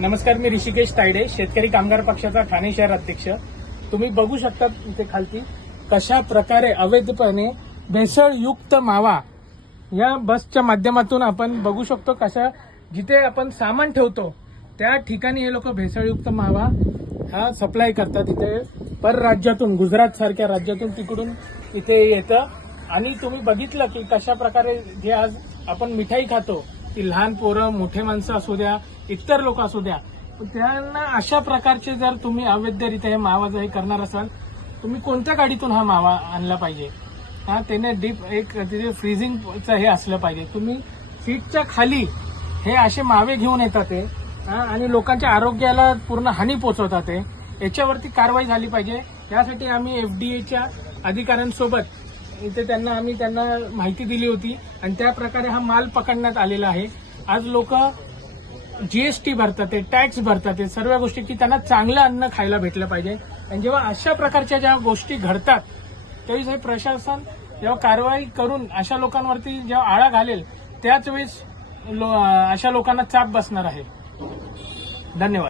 नमस्कार, मी ऋषिकेश तायडे, शेतकरी कामगार पक्षाचा ठाणे शहर अध्यक्ष. तुम्ही बघू शकता इथे खालती कशा प्रकारे अवैधपणे भेसळयुक्त मावा या बसच्या माध्यमातून आपण बघू शकतो. कशा जिथे आपण सामान ठेवतो त्या ठिकाणी हे लोक भेसळयुक्त मावा हा सप्लाय करतात. इथे परराज्यातून, गुजरात सारख्या राज्यातून तिकडून इथे येतं. आणि तुम्ही बघितलं की कशा प्रकारे जे आज आपण मिठाई खातो ती लहान पोरं, मोठे माणसं असू द्या, इतर लोक असू द्या, त्यांना अशा प्रकारचे जर तुम्ही अवैधरित्या हे मावा जर करणार असाल, तुम्ही कोणत्या गाडीतून हा मावा आणला पाहिजे? त्याने डीप एक तिथे फ्रीजिंगचं हे असलं पाहिजे. तुम्ही सीटच्या खाली हे असे मावे घेऊन येतात ते आणि लोकांच्या आरोग्याला पूर्ण हानी पोहोचवतात ते. याच्यावरती कारवाई झाली पाहिजे. यासाठी आम्ही FDAच्या अधिकाऱ्यांसोबत इथे त्यांना माहिती दिली होती आणि त्या प्रकारे हा माल पकडण्यात आलेला आहे. आज लोक GST भरतात, टॅक्स भरतात, सर्व गोष्टी की त्यांना चांगलं अन्न खायला भेटलं पाहिजे. आणि जेव्हा अशा प्रकारच्या ज्या गोष्टी घडतात त्यावेळेस हे प्रशासन जेव्हा कारवाई करून अशा लोकांवरती जेव्हा आळा घालेल त्याच वेळेस अशा लोकांना चाप बसणार आहे. धन्यवाद.